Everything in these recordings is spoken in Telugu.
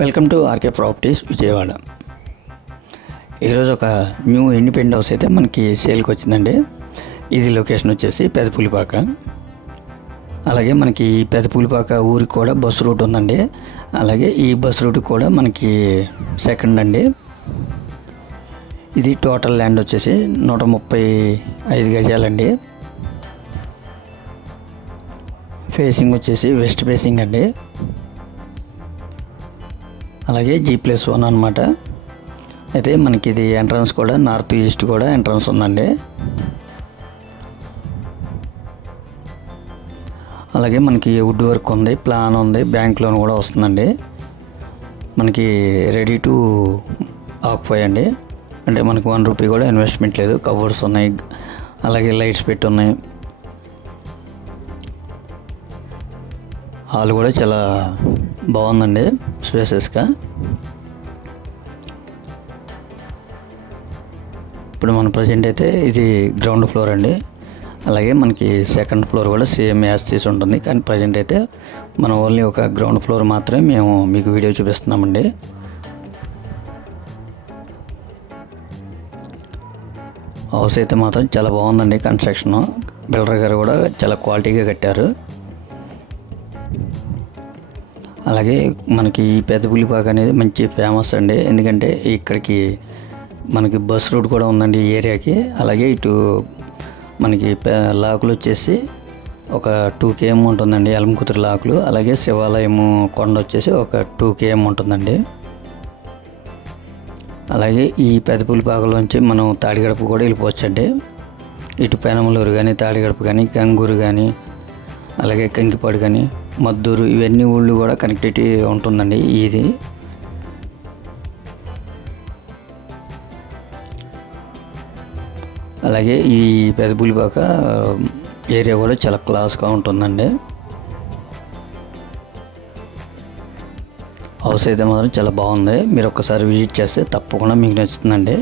Welcome to R K properties Vijayawada. ఈరోజు ఒక న్యూ ఇండిపెండెంట్ హౌస్ అయితే మనకి సేల్కి వచ్చిందండి. ఇది లొకేషన్ వచ్చేసి పెదపులిపాక. అలాగే మనకి ఈ పెదపులిపాక ఊరికి కూడా బస్ రూట్ ఉందండి. అలాగే ఈ బస్ రూట్ కూడా మనకి సెకండ్ అండి. ఇది టోటల్ ల్యాండ్ వచ్చేసి 135 గజాలండి. ఫేసింగ్ వచ్చేసి వెస్ట్ ఫేసింగ్ అండి. అలాగే G+1 అనమాట. అయితే మనకి ఇది ఎంట్రన్స్ కూడా నార్త్ ఈస్ట్ కూడా ఎంట్రన్స్ ఉందండి. అలాగే మనకి వుడ్ వర్క్ ఉంది, ప్లాన్ ఉంది, బ్యాంక్ లోన్ కూడా వస్తుందండి. మనకి రెడీ టు ఆక్యుపై అండి. అంటే మనకి 1 రూపీ కూడా ఇన్వెస్ట్మెంట్ లేదు. కవర్స్ ఉన్నాయి, అలాగే లైట్స్ పెట్టి ఉన్నాయి. హాల్ కూడా చాలా బాగుందండి, స్పేసెస్గా. ఇప్పుడు మన ప్రజెంట్ అయితే ఇది గ్రౌండ్ ఫ్లోర్ అండి. అలాగే మనకి సెకండ్ ఫ్లోర్ కూడా సేమ్ యాజ్ ఉంటుంది. కానీ ప్రజెంట్ అయితే మనం ఓన్లీ ఒక గ్రౌండ్ ఫ్లోర్ మాత్రమే మేము మీకు వీడియో చూపిస్తున్నామండి. హౌస్ అయితే మాత్రం చాలా బాగుందండి. కన్స్ట్రక్షన్ బిల్డర్ గారు కూడా చాలా క్వాలిటీగా కట్టారు. అలాగే మనకి ఈ పెదపులిపాక అనేది మంచి ఫేమస్ అండి. ఎందుకంటే ఇక్కడికి మనకి బస్ రూట్ కూడా ఉందండి ఈ ఏరియాకి. అలాగే ఇటు మనకి లాకులు వచ్చేసి ఒక 2 km ఉంటుందండి, ఎలమకుతురు లాకులు. అలాగే శివాలయము కొండ వచ్చేసి ఒక 2 km ఉంటుందండి. అలాగే ఈ పెదపులిపాకలోంచి మనం తాడిగడప కూడా వెళ్ళిపోవచ్చండి. ఇటు పెనమలూరు కానీ, తాడిగడప కానీ, గంగూరు కానీ, అలాగే కంకిపాడు కానీ, మద్దూరు, ఇవన్నీ ఊళ్ళు కూడా కనెక్టివిటీ ఉంటుందండి. ఇది అలాగే ఈ పెదపులిపాక ఏరియా కూడా చాలా క్లాస్గా ఉంటుందండి. హౌస్ అయితే మాత్రం చాలా బాగుంది. మీరు ఒక్కసారి విజిట్ చేస్తే తప్పకుండా మీకు నచ్చుతుందండి.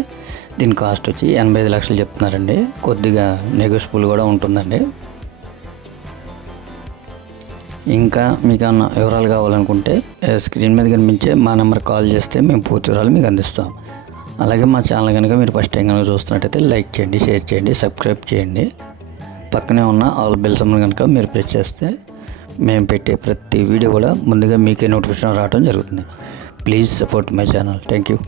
దీని కాస్ట్ వచ్చి 85 లక్షలు చెప్తున్నారండి. కొద్దిగా నెగోషియబుల్ కూడా ఉంటుందండి. ఇంకా మీకు ఏమన్నా వివరాలు కావాలనుకుంటే స్క్రీన్ మీద కనిపించే మా నెంబర్ కాల్ చేస్తే మేము పూర్తి వివరాలు మీకు అందిస్తాం. అలాగే మా ఛానల్ కనుక మీరు ఫస్ట్ టైం కనుక చూస్తున్నట్టయితే లైక్ చేయండి, షేర్ చేయండి, సబ్స్క్రైబ్ చేయండి. పక్కనే ఉన్న ఆల్ బెల్ సింబల్ కనుక మీరు ప్రెస్ చేస్తే మేము పెట్టే ప్రతి వీడియో కూడా ముందుగా మీకే నోటిఫికేషన్ రావడం జరుగుతుంది. Please support my channel. Thank you.